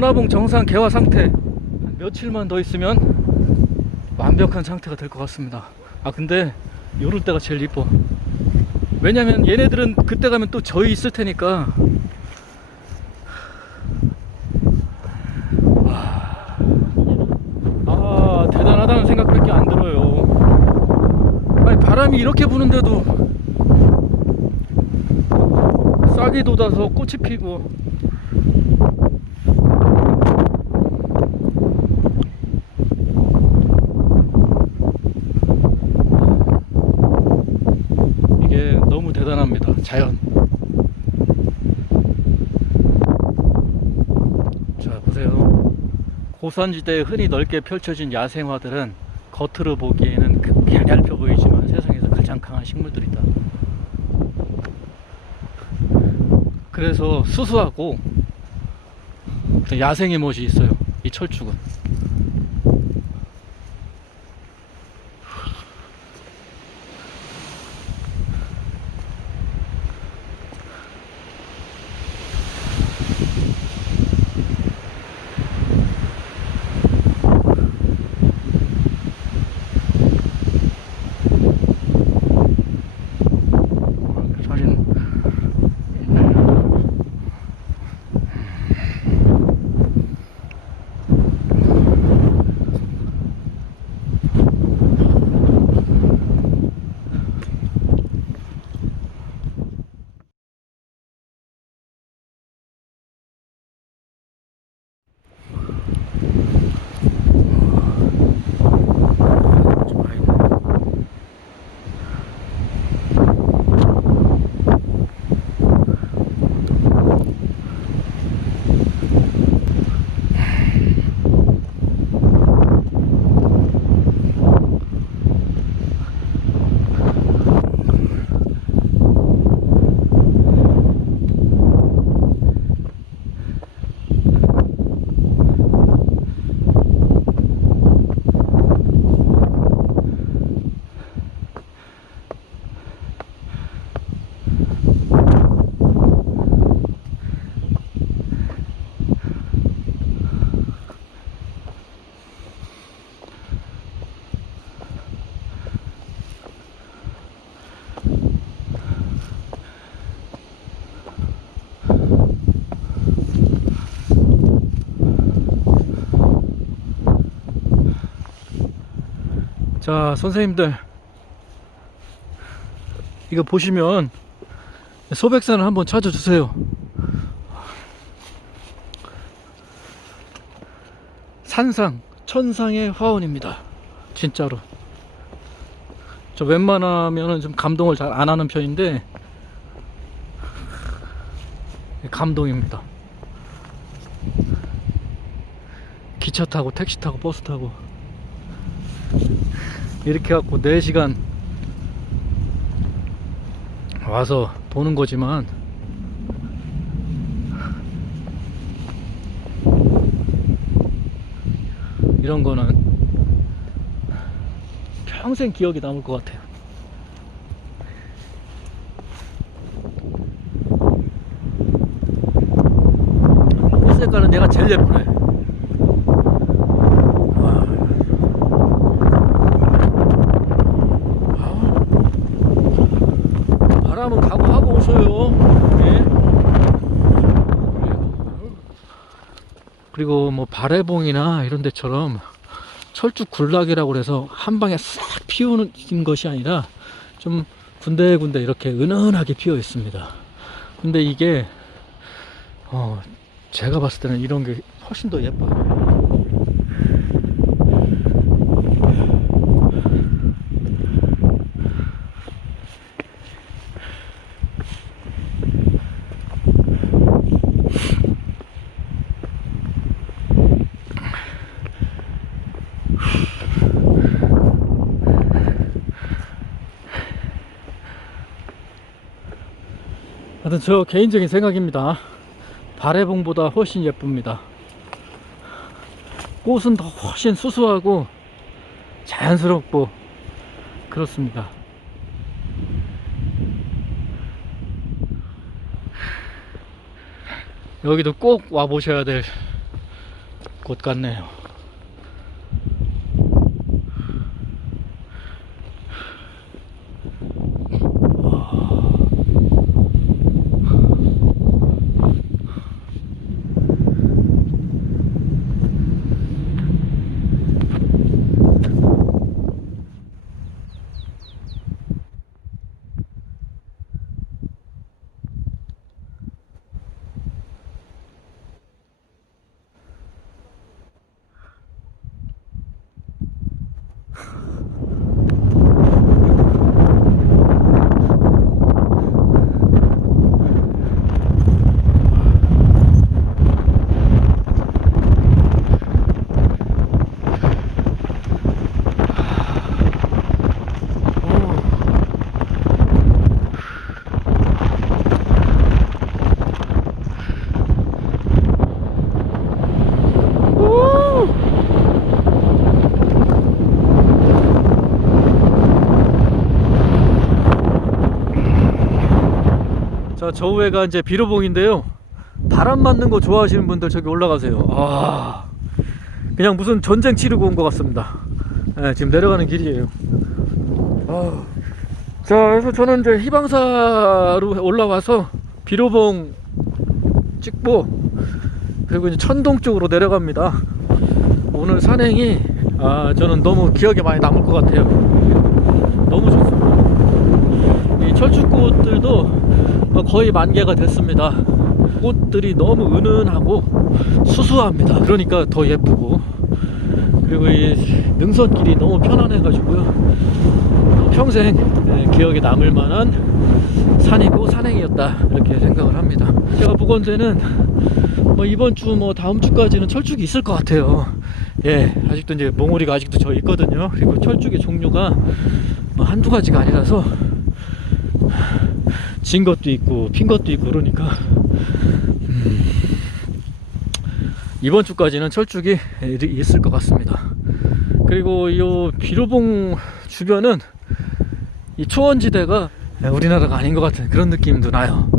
연화봉 정상 개화 상태. 한 며칠만 더 있으면 완벽한 상태가 될 것 같습니다. 아 근데 요럴 때가 제일 이뻐. 왜냐면 얘네들은 그때 가면 또 저희 있을 테니까. 아 대단하다는 생각밖에 안 들어요. 아니 바람이 이렇게 부는데도 싹이 돋아서 꽃이 피고 이게 너무 대단합니다 자연 자 보세요 고산지대에 흔히 넓게 펼쳐진 야생화들은 겉으로 보기에는 그 갸냘펴 보이지만 세상에서 가장 강한 식물들이다. 그래서 수수하고 야생의 멋이 있어요. 이 철쭉은. 자, 선생님들. 이거 보시면 소백산을 한번 찾아주세요. 산상, 천상의 화원입니다. 진짜로. 저 웬만하면은 좀 감동을 잘 안 하는 편인데, 감동입니다. 기차 타고, 택시 타고, 버스 타고. 이렇게 갖고 4시간 와서 보는 거지만 이런 거는 평생 기억이 남을 것 같아요. 꽃 색깔은 내가 제일 예쁘네. 와. 바람은 오셔요. 예. 그리고 뭐 발해봉이나 이런 데처럼 철쭉 굴락이라고 그래서 한 방에 싹 피우는 것이 아니라 좀 군데군데 이렇게 은은하게 피어 있습니다. 근데 이게 어 제가 봤을 때는 이런 게 훨씬 더 예뻐요. 하여튼 저 개인적인 생각입니다. 발해봉보다 훨씬 예쁩니다. 꽃은 더 훨씬 수수하고 자연스럽고 그렇습니다. 여기도 꼭 와보셔야 될 곳 같네요. 자, 저 위에가 이제 비로봉인데요. 바람 맞는 거 좋아하시는 분들 저기 올라가세요. 아, 그냥 무슨 전쟁 치르고 온 것 같습니다. 예, 지금 내려가는 길이에요. 아, 자, 그래서 저는 이제 희방사로 올라와서 비로봉 찍고 그리고 이제 천동 쪽으로 내려갑니다. 오늘 산행이 아, 저는 너무 기억에 많이 남을 것 같아요. 너무 좋습니다. 이 철쭉꽃들도 어, 거의 만개가 됐습니다. 꽃들이 너무 은은하고 수수합니다. 그러니까 더 예쁘고 그리고 이 능선길이 너무 편안해 가지고요. 평생 예, 기억에 남을 만한 산이고 산행이었다 이렇게 생각을 합니다. 제가 보건대는 뭐 이번 주 뭐 다음 주까지는 철쭉이 있을 것 같아요. 예, 아직도 이제 몽우리가 아직도 저 있거든요. 그리고 철쭉의 종류가 뭐 한두 가지가 아니라서 진 것도 있고 핀 것도 있고 그러니까 음, 이번 주까지는 철쭉이 있을 것 같습니다. 그리고 이 비로봉 주변은 이 초원지대가 우리나라가 아닌 것 같은 그런 느낌도 나요.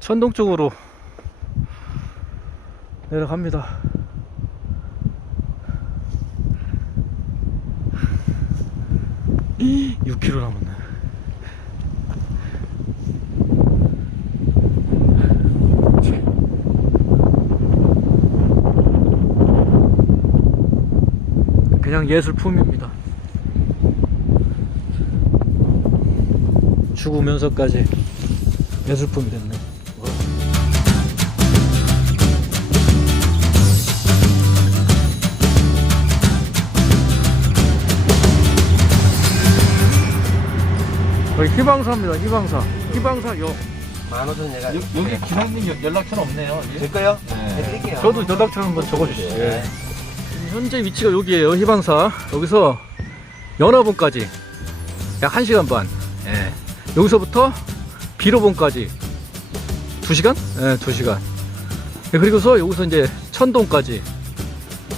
천동 쪽으로 내려갑니다. 이 6km 남았네. 그냥 예술품입니다. 죽으면서까지 예술품이 됐네. 여기 희방사입니다. 희방사. 희방사 요. 만오천 내가 여, 기 기사님 연- 연락처는 없네요. 될까요? 네. 해드릴게요. 저도 연락처 한번 적어주시죠. 네. 현재 위치가 여기에요. 희방사. 여기서 연화봉까지 약 1시간 반. 예. 여기서부터 비로봉까지 2시간? 예, 2시간. 예, 그리고서 여기서 이제 천동까지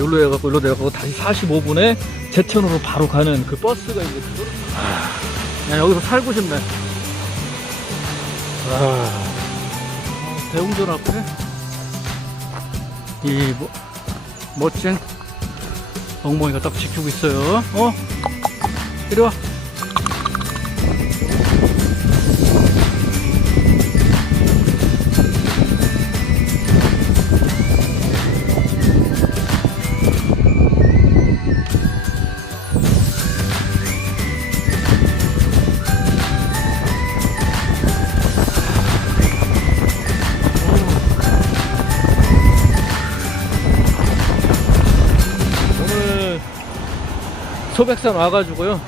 여기로 해갖고 여기로 내려가고 다시 45분에 제천으로 바로 가는 그 버스가 이제 그냥 여기서 살고 싶네. 아, 어, 대웅전 앞에 이 뭐, 멋진 엉덩이가 딱 지키고 있어요. 어? 이리 와. 소백산 와가지고요.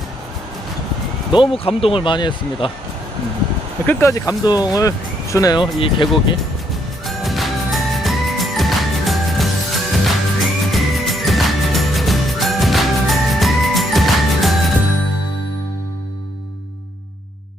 너무 감동을 많이 했습니다. 음. 끝까지 감동을 주네요 이 계곡이